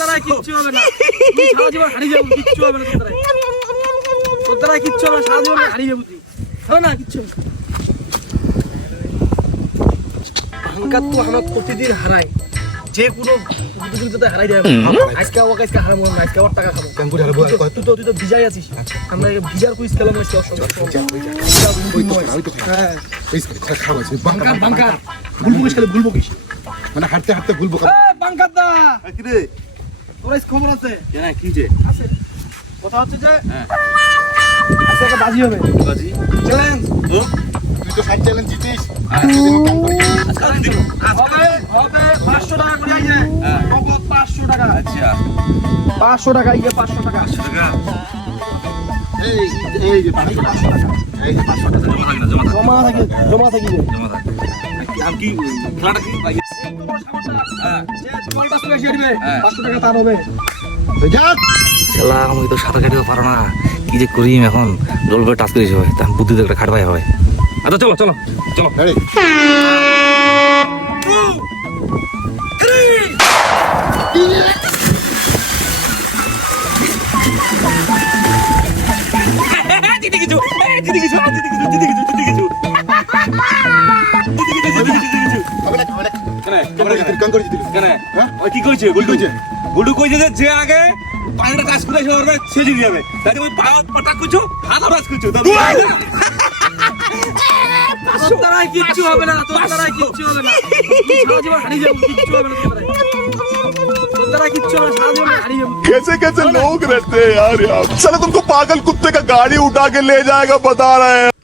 দ্বারা কিচ্ছু হবে না, তুই সারা জীবন হারিয়ে যাবো, কিচ্ছু হবে না তোর দ্বারা কিচ্ছু হবে না, সারা জীবন হারিয়ে যাবো তুই, হবে না কিচ্ছু। ভাঙ্কার তো আমার প্রতিদিন হারাই, যে কোনো প্রতিযোগিতাতে হারাই দেয়। আজকে ওকে আজকে হারাবো না, আজকে ওর টাকা খাবো। তুই তো ভিজাই আছিস, আমরা ভিজার কুইজ খেলাম আজকে ওর সঙ্গে। বাঙ্কার গুলবো খেলে গুলবো কিস মানে হাঁটতে হাঁটতে গুলবো। বাঙ্কার দা কি রে তোর খবর আছে? কি যে কথা হচ্ছে যে আজকে একটা বাজি হবে, বাজি চ্যালেঞ্জ। তুই তো 60 চ্যালেঞ্জ জিতিস। হবে 500 টাকা করে আইয়ে, নগদ 500 টাকা। আচ্ছা 500 টাকা আইয়ে, 500 টাকা। এই যে 500 টাকা, এই যে 500 টাকা জমা থাকে না, জমা থাকি যে জমা থাকে। আর কি খেলাটা কি ভাই? যে জলটা চলে এসে দিবে 500 টাকা তার হবে। ছেলা আমি তো সাঁতার কাটতে পারো না, কি যে করি এখন, জল করে টাচ করেছি হবে, তার বুদ্ধিতে একটা খাট পাই হবে। আচ্ছা চলো চলো চলো। জিতে কিছু জিতে কিছু জিতে কিছু জিতে কিছু জিতে কিছু কি কইছে গুল্ডু কইছে যে আগে পানিটা কাজ করে সে সে জিতে যাবে, তাই ওই পাটা কুচো হাত কাজ কুচো। তোর দ্বারা কিচ্ছু হবে না, তোর দ্বারা কিচ্ছু হবে না, তুই সারা জীবন হারিয়ে যাবো, কিচ্ছু হবে না তোর দ্বারা কিচ্ছু হবে না, সারা জীবন হারিয়ে যাবো। कैसे कैसे लोग रहते हैं यार, साला तुमको पागल कुत्ते का गाड़ी उठा के ले जाएगा बता रहे हैं।